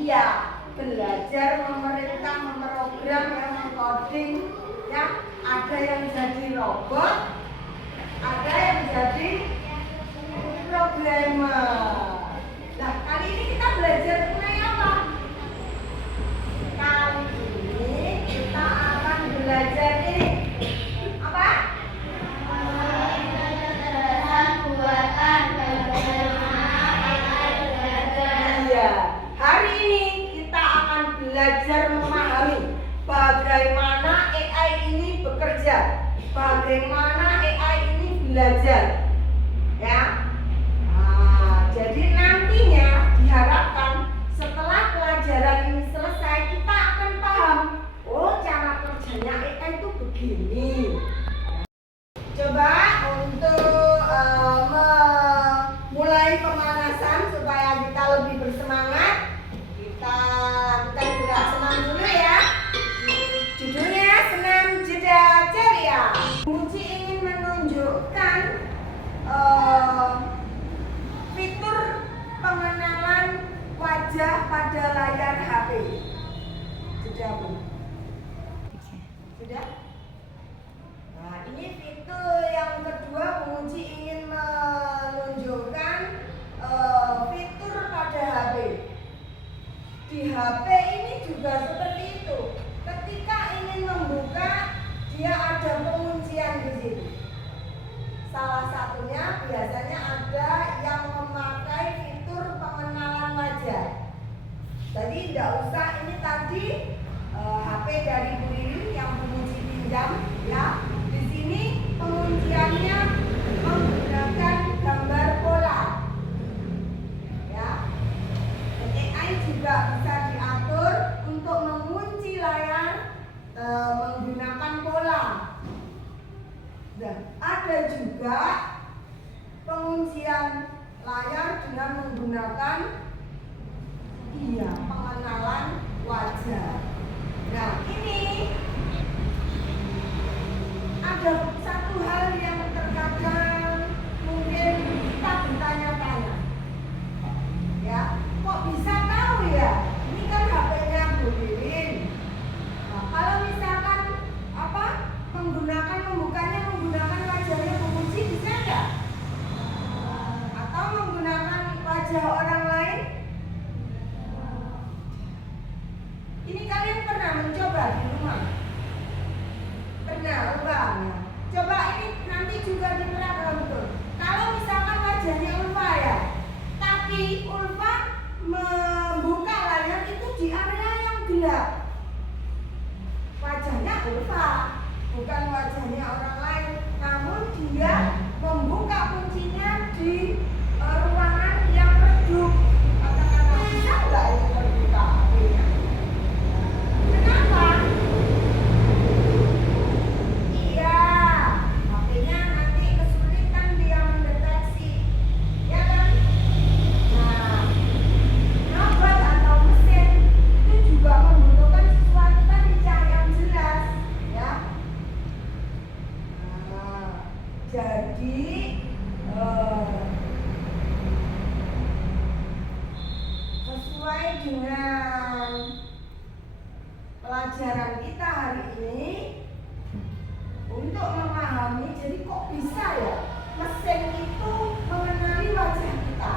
Iya, belajar memerintah, memprogram, yang mengcoding, ya. Ada yang jadi robot, ada yang jadi programmer. Nah, kali ini kita belajar mengenai apa? Kali ini kita akan belajar ini. Apa? Iya, hari ini kita akan belajar memahami bagaimana AI ini bekerja, bagaimana AI ini belajar, ya. Jadi nantinya diharapkan setelah pelajaran ini selesai kita akan paham, oh cara kerjanya AI itu begini. Coba untuk memulai pemanasan supaya kita lebih bersemangat, kita lakukan gerak senam dulu ya. Judulnya senam jeda ceria. Muci ingin menunjukkan fitur pengenalan wajah pada layar HP. Sudah Bu? Sudah? Nah, ini fitur yang kedua. Penguji ingin menunjukkan fitur pada HP. Di HP ini juga seperti itu. Ketika ingin membuka, dia ada penguncian di sini. Salah satunya biasanya ada yang memakai fitur pengenalan wajah. Jadi tidak usah ini tadi HP dari Bu Lili yang penguji pinjam, ya. Di sini pengunciannya menggunakan gambar pola, ya. AI juga bisa diatur untuk mengunci layar menggunakan pola. Dan ada juga penguncian layar dengan menggunakan pengenalan wajah. Nah, ini ada satu hal yang terkadang mungkin kita bertanya-tanya, ya, kok bisa tahu ya? Ini kan HP-nya Bu Lilin. Nah, kalau misalkan membukanya menggunakan wajahnya Bu Muci, bisa nggak? Atau menggunakan wajah orang lain? Ini kalian pernah mencoba di rumah? Pernah, enggak? Coba ini nanti juga diterapkan betul. Kalau misalkan wajahnya Ulfa ya, tapi Ulfa membuka layar itu di area yang gelap. Wajahnya Ulfa, bukan wajahnya orang lain, namun dia membuka kuncinya di ruangan yang redup. Katakanlah, bisa nggak itu terbuka HP-nya? Kenapa? Iya, HP-nya nanti kesulitan dia mendeteksi, ya kan? Nah, robot atau mesin itu juga membutuhkan sesuatu tadi yang jelas, ya. Nah, jadi sesuai dengan pelajaran kita hari ini, untuk memahami, jadi kok bisa ya mesin itu mengenali wajah kita?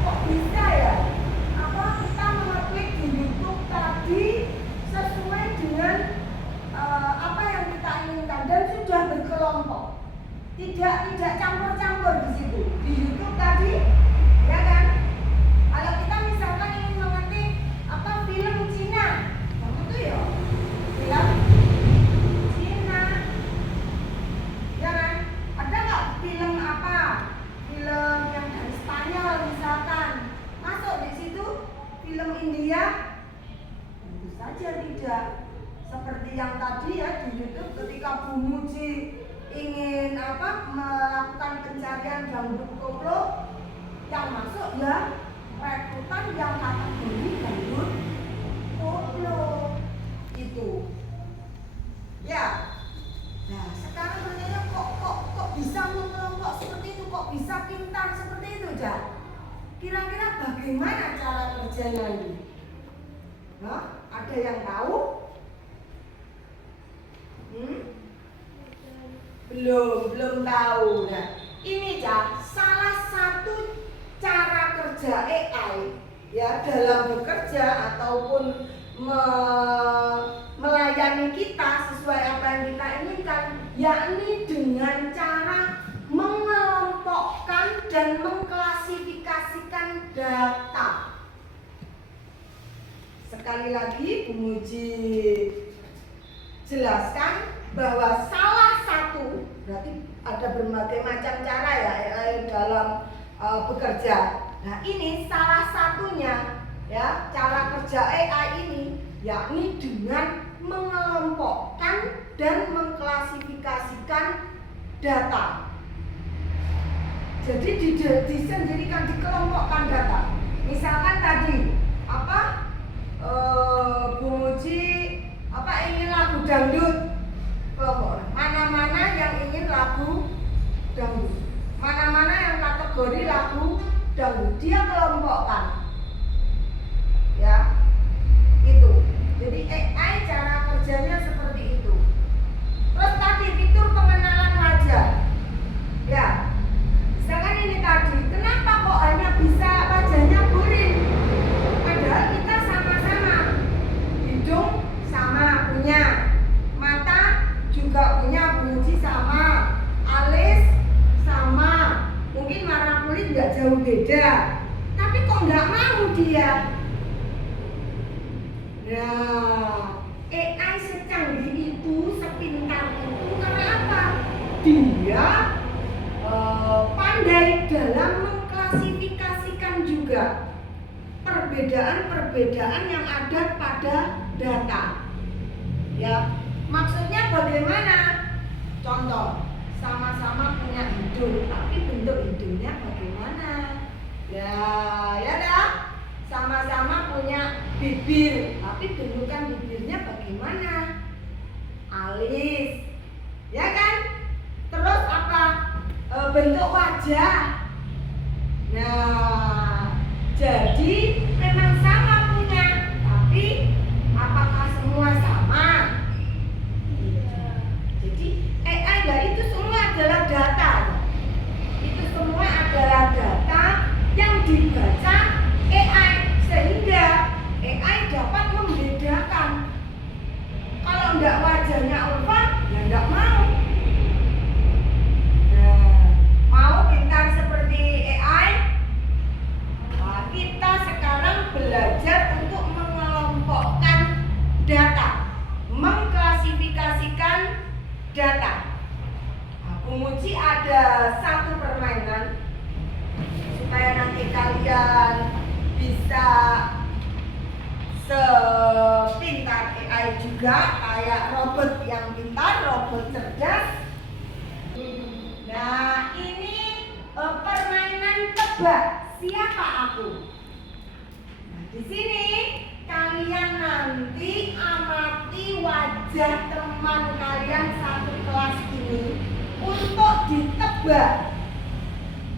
Kok bisa ya? Apa kita mengeklik di YouTube tadi sesuai dengan apa yang kita inginkan dan sudah berkelompok, tidak campur-campur di situ di YouTube tadi, ya kan? Kalau kita misalkan ingin mengetik film Cina, itu ya film Cina, ya kan? Ada nggak film film yang dari Spanyol misalkan, masuk di situ film India? Tentu saja tidak. Seperti yang tadi ya di YouTube, ketika Bu Muci ingin melakukan pencarian dangdut koplo, yang masuk ya rekrutan yang kategori dangdut koplo itu, ya. Nah, sekarang bertanya kok bisa mengelompok seperti itu, kok bisa pintar seperti itu, Ja? Kira-kira bagaimana cara kerjanya ini? Nah, ada yang tahu? Belum tahu. Nah, ini salah satu cara kerja AI ya dalam bekerja ataupun melayani kita sesuai apa yang kita inginkan, yakni dengan cara mengelompokkan dan mengklasifikasikan data. Sekali lagi Bu Muji jelaskan bahwa salah satu, berarti ada berbagai macam cara ya dalam bekerja. Nah, ini salah satunya ya cara kerja AI ini, yakni dengan mengelompokkan dan mengklasifikasikan data. Jadi disendirikan, dikelompokkan data. Misalkan tadi Bu Muji ingin lagu dangdut, kelompok. Mana-mana yang ingin lagu dangdut, mana-mana yang kategori lagu dangdut, dia kelompokkan. Ya, itu. Jadi AI cara kerjanya seperti itu. Terus tadi fitur pengenalan wajah. Ya, misalkan ini tadi, kenapa kok hanya bisa wajahnya Burin? Padahal kita sama-sama. Hidung sama punya, mata juga punya, Bu Muji sama, alis sama, mungkin warna kulit nggak jauh beda. Tapi kok nggak mau dia? Nah, AI secanggih itu, sepintar itu karena apa? Dia pandai dalam mengklasifikasikan juga perbedaan-perbedaan yang ada pada data. Ya, maksudnya bagaimana? Contoh, sama-sama punya hidung, tapi bentuk hidungnya bagaimana? Ya dah. Sama-sama punya bibir, tapi bentukan bibirnya bagaimana? Alis, ya kan? Terus apa? Bentuk wajah. Nah, jadi memang sama punya, tapi apakah semua sama? Jadi AI itu semua adalah data. Itu semua adalah data yang dibaca AI, sehingga AI dapat membedakan. Kalau enggak wajahnya Ulfa, ya enggak mau. Nah, mau pintar seperti AI? Nah, kita sekarang belajar untuk mengelompokkan data, mengklasifikasikan data. Nah, Bu Muji ada satu permainan supaya nanti kalian bisa sepintar AI juga, kayak robot yang pintar, robot cerdas. Nah, ini permainan tebak siapa aku. Nah, di sini kalian nanti amati wajah teman kalian satu kelas ini untuk ditebak.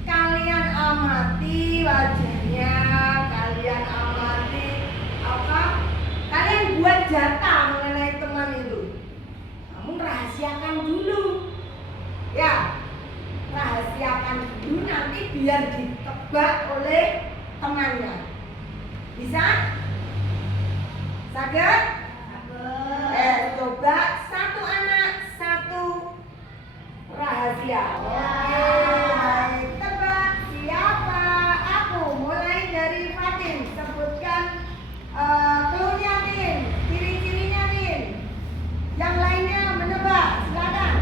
Kalian amati wajahnya, kalian amati kalian buat data mengenai teman itu. Namun rahasiakan dulu, ya, rahasiakan dulu nanti biar ditebak oleh temannya. Bisa? Saged? Coba satu anak, satu rahasia. Oke, baik. Tebak siapa aku. Mulai dari Fatin. Sebutkan clue-nya, Tin. Ciri-cirinya, Tin. Yang lainnya menebak. Silakan.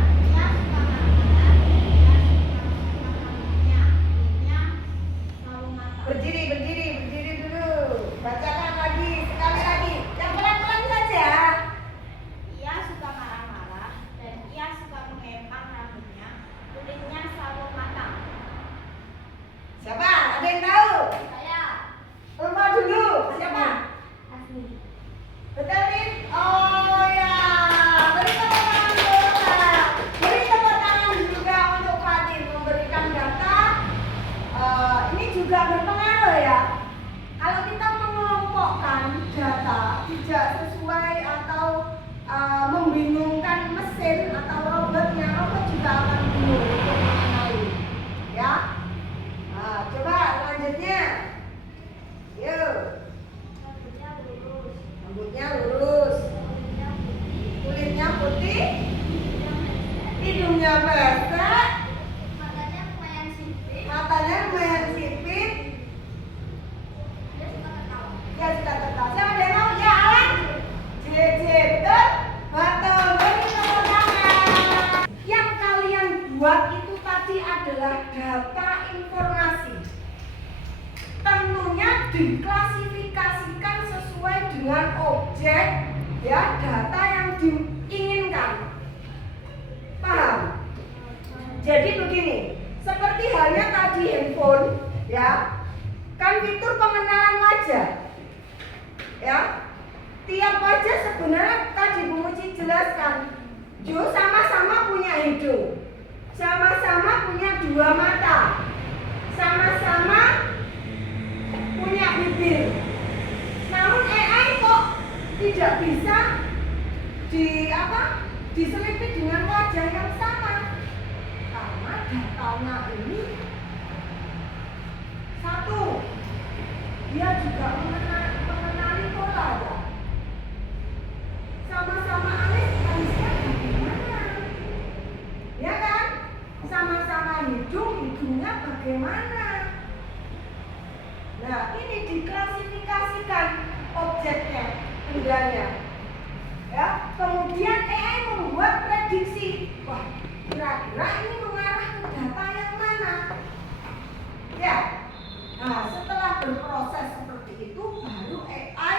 Berdiri dulu. Bacakan lagi, sekali lagi. Yang pelan-pelan saja. Ia suka marah-marah dan ia suka mengepang rambutnya. Kulitnya hidungnya pesek, Matanya lumayan sipit. matanya lumayan sipit, Dia suka ketawa. ya suka ketawa. Siapa ada yang tahu? Ya Alan? JJ, betul? Betul, beri tepuk tangan. Yang kalian buat itu tadi adalah data informasi. Tentunya diklasifikasikan sesuai dengan objek, ya, data yang diinginkan. Paham? Jadi begini, seperti halnya tadi handphone, ya, kan fitur pengenalan wajah, ya. Tiap wajah sebenarnya tadi Bu Muci jelaskan, sama-sama punya hidung, sama-sama punya dua mata, sama-sama punya bibir. Namun AI kok tidak bisa diselipi dengan wajah yang sama, karena datanya ini satu, dia juga mengenali pola, ya. Sama-sama alis bagaimana, ya kan? Sama-sama hidungnya bagaimana. Nah, ini diklasifikasikan objeknya, benderanya, ya. Kemudian AI membuat prediksi, wah, kira-kira ini mengarah ke data yang mana, ya. Nah, setelah berproses seperti itu, baru AI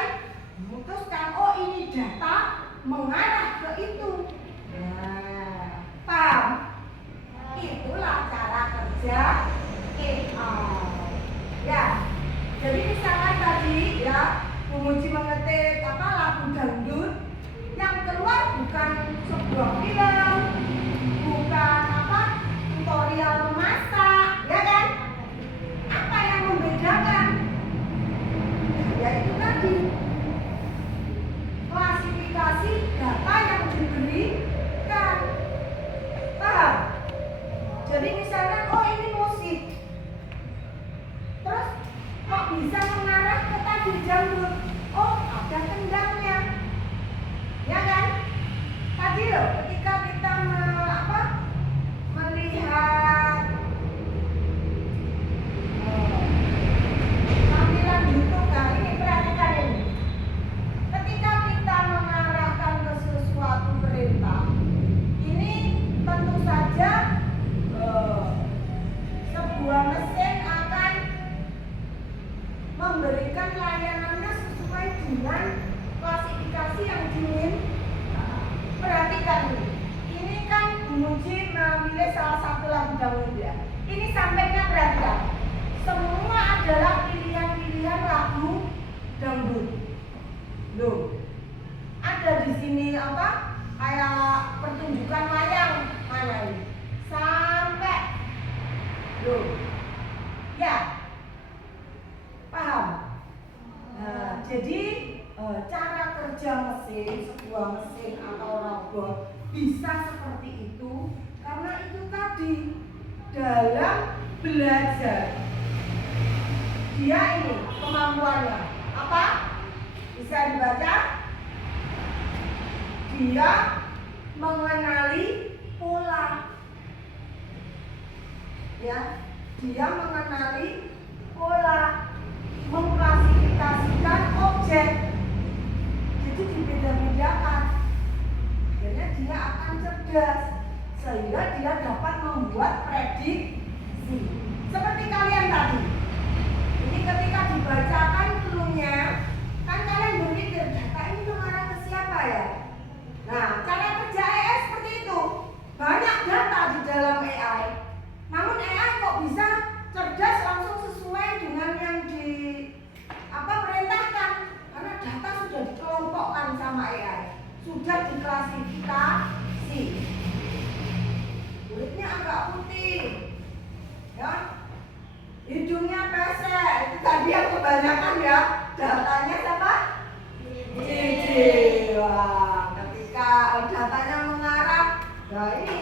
memutuskan, oh ini data mengarah ke itu. Nah, paham? Itulah cara kerja AI, ya. Jadi misalnya tadi, ya, Bu Muji mengetik lagu dangdut, yang keluar bukan sebuah film, bukan tutorial memasak, ya kan? Apa yang membedakan? Ya itu tadi, klasifikasi data yang diberikan. Paham? Jadi misalnya, oh ini musik, terus kok bisa mengarah ke tadi dangdut? Oh, ada kendangnya, ya kan? Tadi loh, ketika kita melihat tampilan YouTube, nah ini perhatikan ini. Ketika kita mengarahkan ke sesuatu perintah, ini tentu saja sebuah mesin akan memberikan layanannya sesuai dengan klasifikasi yang diingin. Perhatikan ini. Ini kan Bu Muji memilih salah satu lagu dangdut, ya. Ini sampainya perhatikan. Semua adalah pilihan-pilihan lagu dangdut. Loh, ada di sini kayak pertunjukan wayang mana ini? Sampai, loh, ya. Paham? Nah, jadi cara kerja mesin, sebuah mesin atau robot bisa seperti itu karena itu tadi dalam belajar dia ini kemampuannya apa? Bisa dibaca? Dia mengenali pola, ya. Dia mengenali pola, mengklasifikasikan objek, jadi dibeda-bedakan. Akhirnya dia akan cerdas, sehingga dia dapat membuat prediksi. Seperti kalian tadi, ini ketika dibacakan clue-nya, kan kalian berpikir data ini mengarah ke siapa, ya? Nah, cara kerja AI seperti itu. Banyak data di dalam AI, namun AI kok bisa cerdas langsung sesuai dengan yang perintahkan, karena data sudah dikelompokkan sama AI, sudah diklasifikasi. Kulitnya agak putih, ya, hidungnya pesek, itu tadi yang kebanyakan, ya. Datanya siapa? JJ. Wah, ketika datanya mengarah, nah ini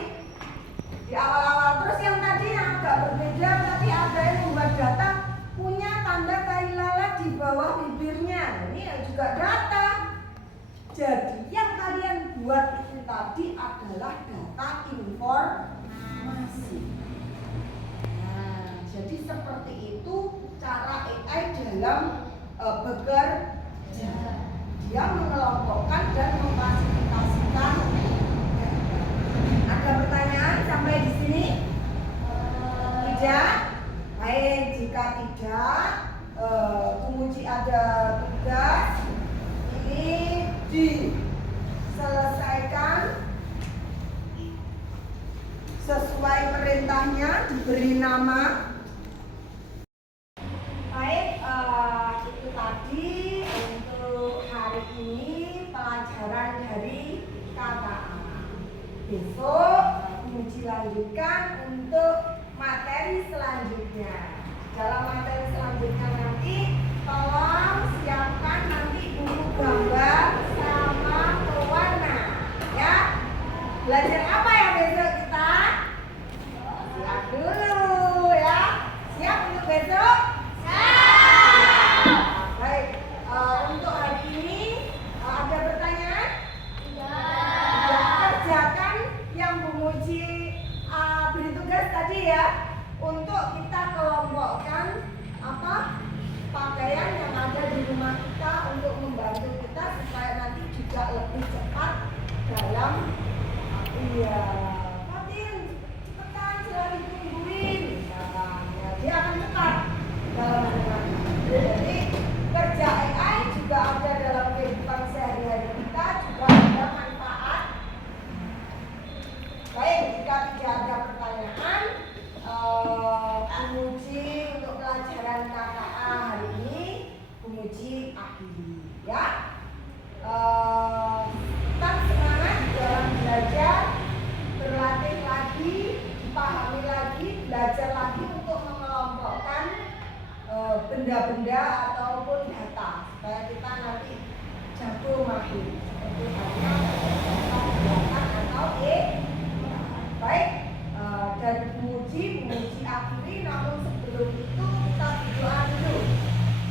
di awal-awal. Terus yang tadi yang agak berbeda, tadi ada yang membuat data punya tanda tai lalat di bawah bibirnya. Ini juga data. Jadi yang kalian buat itu tadi adalah data informasi. masih. Nah, jadi seperti itu cara AI dalam bekerja. Dia mengelompokkan dan mengklasifikasikan. Ada pertanyaan sampai di sini? Tidak? Baik, jika tidak, penguji ada tugas ini diselesaikan sesuai perintahnya, diberi nama. Baik, itu tadi untuk hari ini pelajaran dari KKA. Besok penguji lanjutkan untuk materi selanjutnya. Dalam materi selanjutnya nanti tolong siapkan nanti buku gambar sama pewarna, ya. Belajar apa ya besok kita? Siap dulu ya. Siap untuk besok? Siap. Baik, untuk hari ini ada pertanyaan? Ya, kerjakan yang Bu Muji beri tugas tadi ya, untuk kita kelompokkan pakaian yang ada di rumah kita untuk membantu kita supaya nanti juga lebih cepat dalam Fatin, cepetan selalu ditungguin. Nah, ya, dia akan cepat dalam mendengarkan. Jadi kerja AI juga ada dalam kehidupan sehari-hari kita, juga ada manfaat. Baik, jika tidak ada pertanyaan, penguji untuk pelajaran KKA hari ini penguji akhiri, ya. Tetap semangat dalam belajar, berlatih lagi, dipahami lagi, belajar lagi untuk mengelompokkan benda-benda ataupun data supaya kita nanti jago mahir seperti halnya data atau baik. Dan penguji akhiri, namun sebelum itu kita berdoa dulu.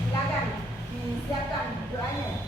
Silakan disiapkan doanya.